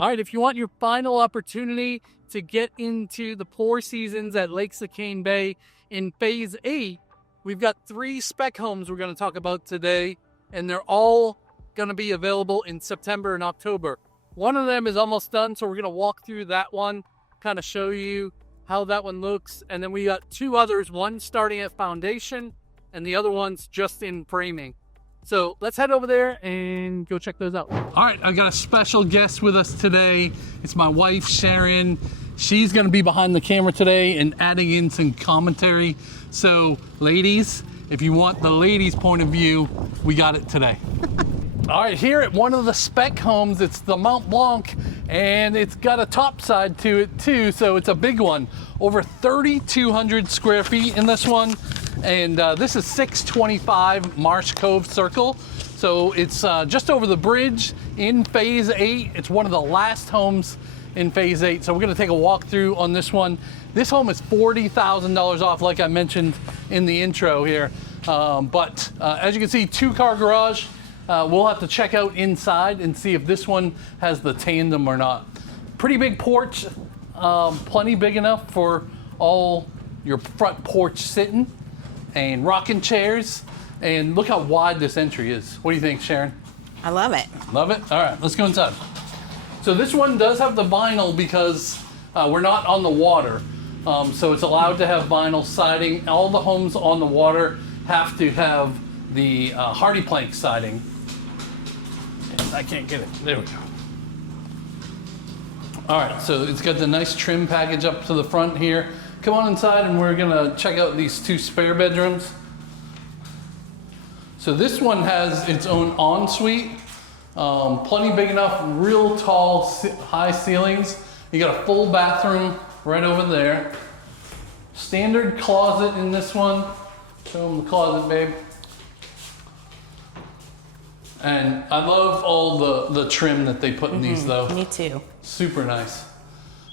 All right, if you want your final opportunity to get into the Four Seasons at Lake Duquesne Bay in Phase 8, we've got 3 spec homes we're going to talk about today, and they're all going to be available in September and October. One of them is almost done, so we're going to walk through that one, kind of show you how that one looks, and then we got 2 others, one starting at foundation, and the other one's just in framing. So let's head over there and go check those out. All right, I got a special guest with us today. It's my wife, Sharon. She's gonna be behind the camera today and adding in some commentary. So ladies, if you want the ladies' point of view, we got it today. All right, here at one of the spec homes, it's the Mont Blanc, and it's got a top side to it too, so it's a big one. Over 3,200 square feet in this one. And this is 625 Marsh Cove Circle. So it's just over the bridge in Phase 8. It's one of the last homes in Phase 8. So we're gonna take a walk through on this one. This home is $40,000 off, like I mentioned in the intro here. But as you can see, 2-car garage. We'll have to check out inside and see if this one has the tandem or not. Pretty big porch, plenty big enough for all your front porch sitting. And rocking chairs, and look how wide this entry is. What do you think, Sharon? I love it. Love it? All right, let's go inside. So this one does have the vinyl because we're not on the water. So it's allowed to have vinyl siding. All the homes on the water have to have the hardy plank siding. And I can't get it, there we go. All right, so it's got the nice trim package up to the front here. Come on inside and we're gonna check out these 2 spare bedrooms. So this one has its own ensuite, plenty big enough, real tall, high ceilings. You got a full bathroom right over there. Standard closet in this one. Show them the closet, babe. And I love all the trim that they put in these though. Me too. Super nice.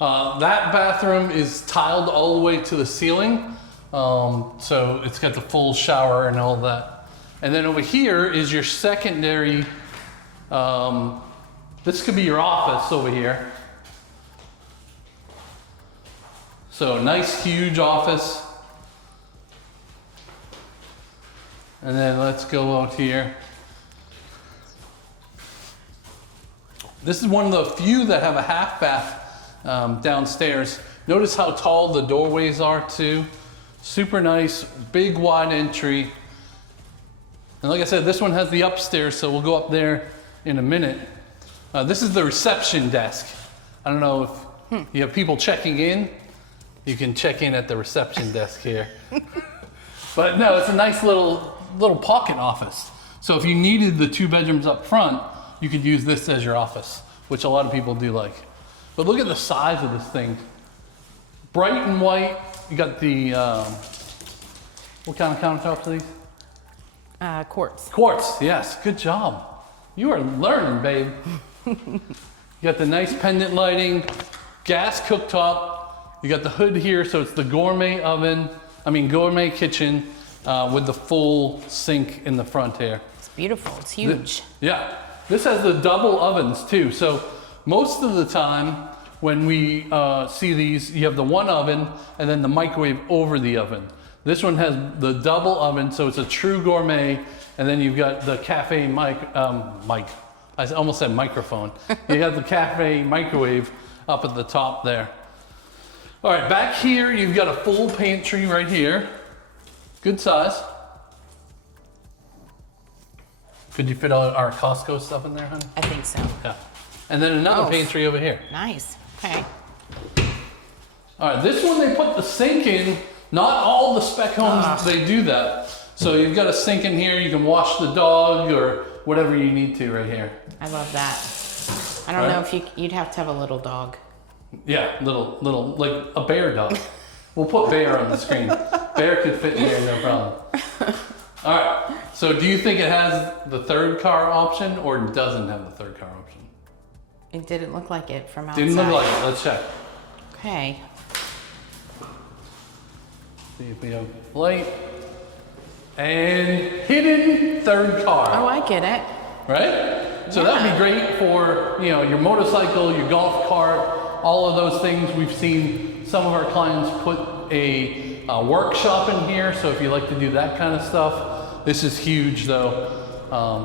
That bathroom is tiled all the way to the ceiling. So it's got the full shower and all that. And then over here is your secondary, this could be your office over here. So nice, huge office. And then let's go out here. This is one of the few that have a half bath downstairs. Notice how tall the doorways are too. Super nice, big wide entry. And like I said, this one has the upstairs, so we'll go up there in a minute. This is the reception desk. I don't know if you have people checking in. You can check in at the reception desk here. But no, it's a nice little pocket office. So if you needed the 2 bedrooms up front, you could use this as your office, which a lot of people do like. But look at the size of this thing. Bright and white. You got the, what kind of countertops are these? Quartz. Quartz, yes, good job. You are learning, babe. You got the nice pendant lighting, gas cooktop. You got the hood here, so it's the gourmet kitchen with the full sink in the front here. It's beautiful, it's huge. Yeah, this has the double ovens too. So most of the time when we see these, you have the one oven and then the microwave over the oven. This one has the double oven, so it's a true gourmet. And then you've got the cafe I almost said microphone. You got the cafe microwave up at the top there. All right, back here, you've got a full pantry right here. Good size. Could you fit all our Costco stuff in there, honey? I think so. Yeah. And then another pantry over here. Nice, okay. All right, this one they put the sink in. Not all the spec homes, they do that. So you've got a sink in here, you can wash the dog or whatever you need to right here. I love that. I don't know if you'd have to have a little dog. Yeah, little, like a bear dog. We'll put bear on the screen. Bear could fit in here, no problem. All right, so do you think it has the 3rd car option or doesn't have the 3rd car option? It didn't look like it from outside. Didn't look like it, let's check. Okay. See if we have light. And hidden 3rd car. Oh, I get it. Right? So that would be great for, you know, your motorcycle, your golf cart, all of those things. We've seen some of our clients put a workshop in here. So if you like to do that kind of stuff, this is huge though.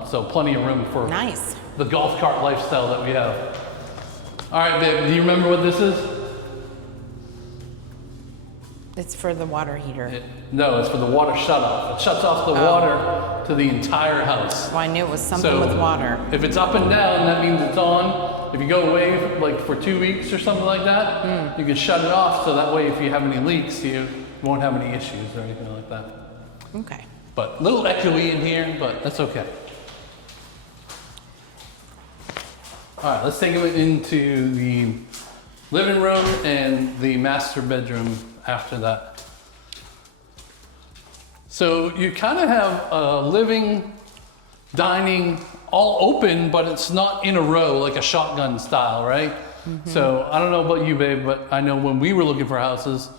So plenty of room for the golf cart lifestyle that we have. All right, babe, do you remember what this is? It's for the water heater. No, it's for the water shutoff. It shuts off the water to the entire house. Well, I knew it was something with water. If it's up and down, that means it's on. If you go away like for 2 weeks or something like that, you can shut it off. So that way, if you have any leaks, you won't have any issues or anything like that. Okay. But a little echoey in here, but that's okay. All right, let's take it into the living room and the master bedroom after that. So you kind of have a living, dining, all open, but it's not in a row like a shotgun style, right? So I don't know about you, babe, but I know when we were looking for houses,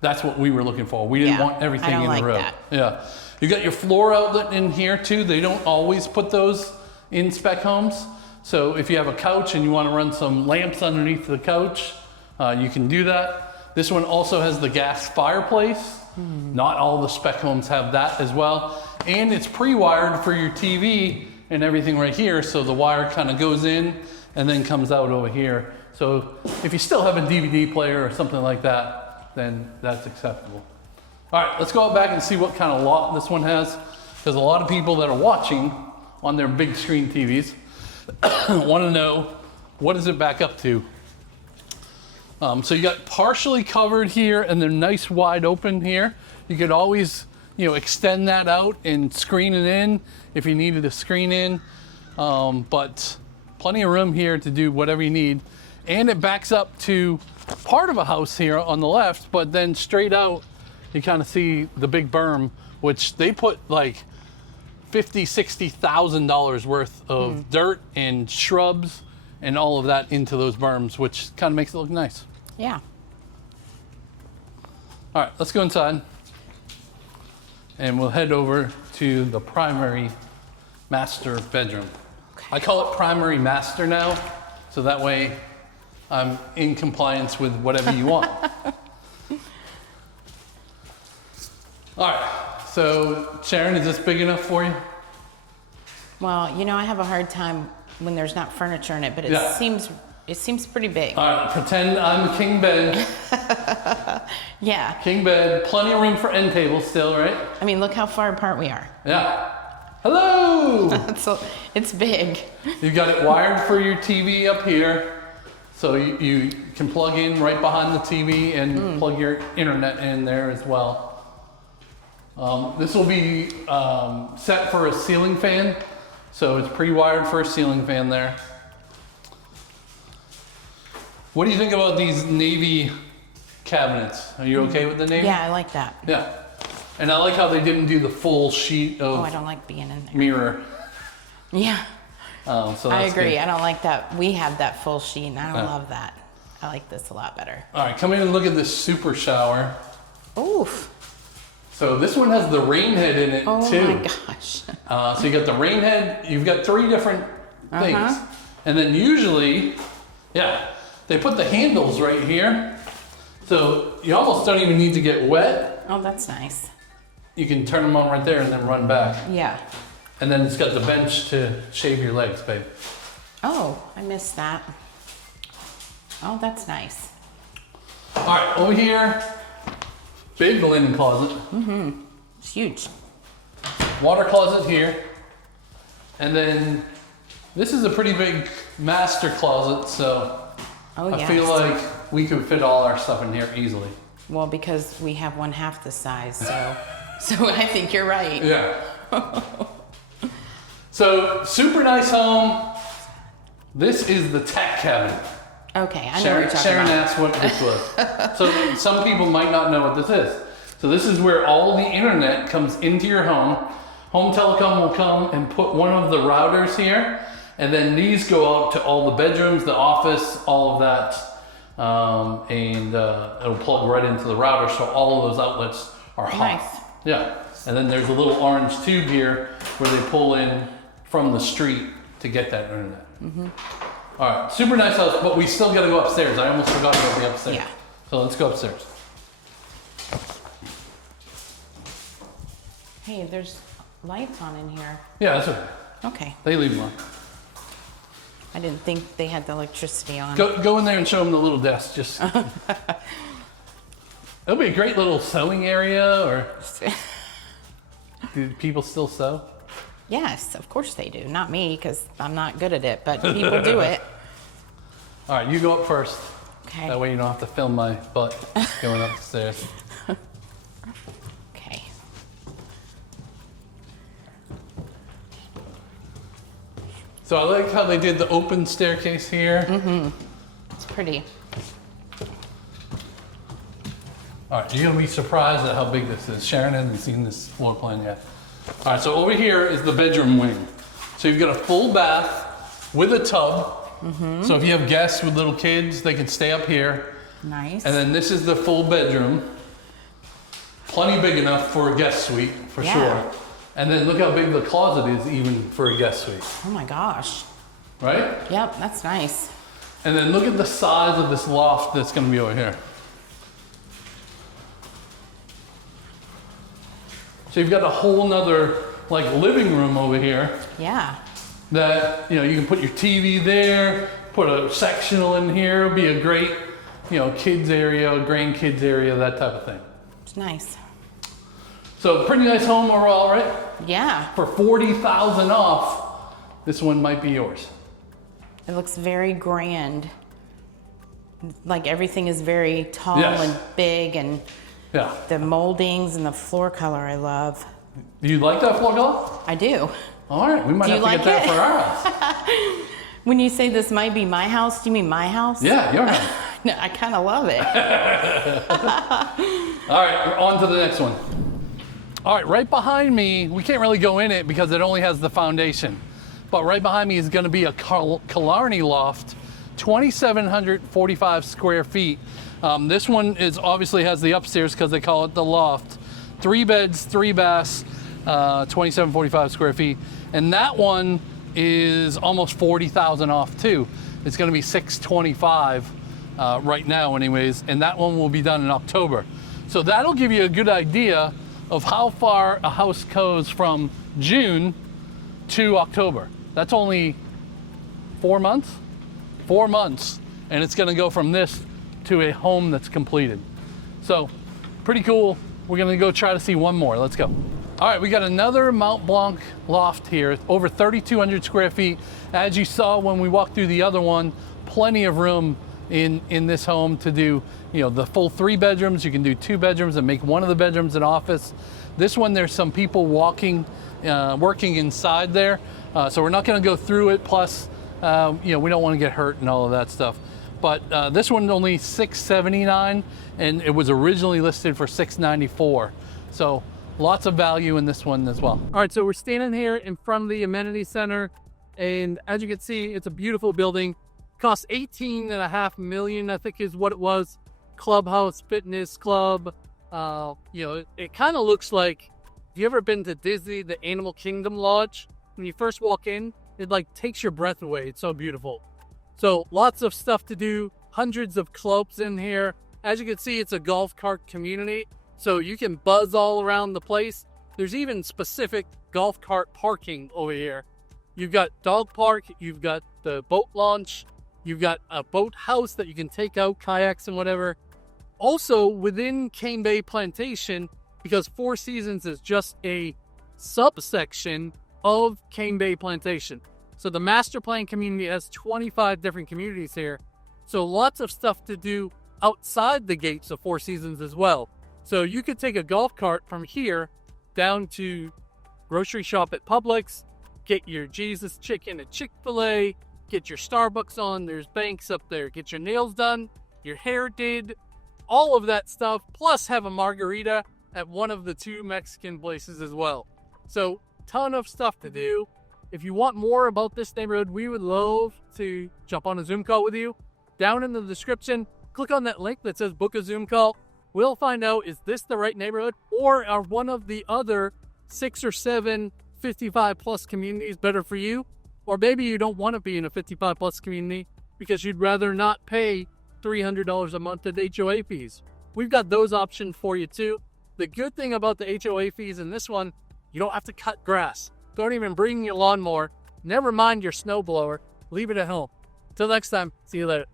that's what we were looking for. We didn't want everything in a row. That. Yeah. You got your floor outlet in here too. They don't always put those in spec homes. So if you have a couch and you want to run some lamps underneath the couch, you can do that. This one also has the gas fireplace. Not all the spec homes have that as well. And it's pre-wired for your TV and everything right here. So the wire kind of goes in and then comes out over here. So if you still have a DVD player or something like that, then that's acceptable. All right, let's go out back and see what kind of lot this one has. Because a lot of people that are watching on their big screen TVs want to know, what does it back up to? So you got partially covered here and they're nice wide open here. You could always, you know, extend that out and screen it in if you needed to screen in. But plenty of room here to do whatever you need. And it backs up to part of a house here on the left, but then straight out, you kind of see the big berm, which they put like $50,000-$60,000 worth of dirt and shrubs and all of that into those berms, which kind of makes it look nice. Yeah. All right, let's go inside and we'll head over to the primary master bedroom. Okay. I call it primary master now, so that way I'm in compliance with whatever you want. All right, so Sharon, is this big enough for you? Well, you know, I have a hard time when there's not furniture in it, but it seems pretty big. All right, pretend I'm king bed. Yeah. King bed, plenty of room for end tables still, right? I mean, look how far apart we are. Yeah. Hello! It's big. You've got it wired for your TV up here. So you can plug in right behind the TV and plug your internet in there as well. This will be set for a ceiling fan. So it's pre-wired for a ceiling fan there. What do you think about these navy cabinets? Are you okay with the navy? Yeah, I like that. Yeah. And I like how they didn't do the full sheet of I don't like being in there. mirror. Yeah. So I agree. Good. I don't like that. We have that full sheet and I don't love that. I like this a lot better. All right, come in and look at this super shower. Oof. So this one has the rain head in it too. Oh my gosh. So you got the rain head, you've got 3 different things. And then usually, they put the handles right here. So you almost don't even need to get wet. Oh, that's nice. You can turn them on right there and then run back. Yeah. And then it's got the bench to shave your legs, babe. Oh, I missed that. Oh, that's nice. All right, over here, big linen closet. It's huge. Water closet here. And then this is a pretty big master closet, so I feel like we could fit all our stuff in here easily. Well, because we have 1/2 the size, so I think you're right. Yeah. So super nice home. This is the tech cabinet. Okay, I know what you're talking Sharon about. asked what this was. So some people might not know what this is. So this is where all the internet comes into your home. Home Telecom will come and put one of the routers here, and then these go out to all the bedrooms, the office, all of that, and it'll plug right into the router, so all of those outlets are hot. Nice. Yeah, and then there's a little orange tube here where they pull in from the street to get that internet. All right, super nice house, but we still got to go upstairs. I almost forgot about the upstairs. Yeah. So let's go upstairs. Hey, there's lights on in here. Yeah, that's okay. Okay. They leave them on. I didn't think they had the electricity on. Go in there and show them the little desk. Just it'll be a great little sewing area. Or do people still sew? Yes, of course they do. Not me, because I'm not good at it, but people do it. All right, you go up first. Okay. That way you don't have to film my butt going up the stairs. Okay. So I like how they did the open staircase here. It's pretty. All right, you're gonna be surprised at how big this is. Sharon hasn't seen this floor plan yet. All right, so over here is the bedroom wing. So you've got a full bath with a tub. So if you have guests with little kids, they can stay up here. Nice. And then this is the full bedroom. Plenty big enough for a guest suite, for sure. And then look how big the closet is even for a guest suite. Oh my gosh. Right? Yep, that's nice. And then look at the size of this loft that's gonna be over here. So you've got a whole nother like living room over here Yeah. that, you know, you can put your TV there, put a sectional in here. It'll be a great, you know, kids area, grandkids area, that type of thing. It's nice. So pretty nice home overall, right? Yeah. For $40,000 off, this one might be yours. It looks very grand. Like everything is very tall and big, and Yeah. the moldings and the floor color I love. Do you like that floor color? I do. All right, we might have to get that for our house. When you say this might be my house, do you mean my house? Yeah, your house. No, I kind of love it. All right, on to the next one. All right, right behind me, we can't really go in it because it only has the foundation. But right behind me is going to be a Killarney loft, 2,745 square feet. This one is obviously has the upstairs because they call it the loft. 3 beds, 3 baths, 2,745 square feet. And that one is almost 40,000 off too. It's going to be 625 right now anyways, and that one will be done in October. So that'll give you a good idea of how far a house goes from June to October. That's only 4 months? 4 months, and it's gonna go from this to a home that's completed. So, pretty cool. We're gonna go try to see one more. Let's go. All right, we got another Mont Blanc loft here, over 3,200 square feet. As you saw when we walked through the other one, plenty of room in this home to do, you know, the full 3 bedrooms. You can do 2 bedrooms and make one of the bedrooms an office. This one, there's some people working inside there. So we're not gonna go through it. Plus, you know, we don't wanna get hurt and all of that stuff. But this one's only $679, and it was originally listed for $694. So lots of value in this one as well. All right, so we're standing here in front of the amenity center, and as you can see, it's a beautiful building. Cost $18.5 million, I think is what it was. Clubhouse, fitness club. You know, it kind of looks like, have you ever been to Disney, the Animal Kingdom Lodge? When you first walk in, it like takes your breath away. It's so beautiful. So lots of stuff to do, hundreds of clubs in here. As you can see, it's a golf cart community, so you can buzz all around the place. There's even specific golf cart parking over here. You've got dog park, you've got the boat launch, you've got a boat house that you can take out kayaks and whatever. Also within Cane Bay Plantation, because Four Seasons is just a subsection of Cane Bay Plantation. So the master plan community has 25 different communities here. So lots of stuff to do outside the gates of Four Seasons as well. So you could take a golf cart from here down to grocery shop at Publix, get your Jesus chicken at Chick-fil-A, get your Starbucks on, there's banks up there, get your nails done, your hair did, all of that stuff, plus have a margarita at one of the 2 Mexican places as well. So ton of stuff to do. If you want more about this neighborhood, we would love to jump on a Zoom call with you. Down in the description, click on that link that says book a Zoom call. We'll find out, is this the right neighborhood, or are one of the other 6 or 7 55 plus communities better for you? Or maybe you don't want to be in a 55 plus community because you'd rather not pay $300 a month in HOA fees. We've got those options for you too. The good thing about the HOA fees in this one, you don't have to cut grass. Don't even bring your lawnmower. Never mind your snowblower. Leave it at home. Till next time, see you later.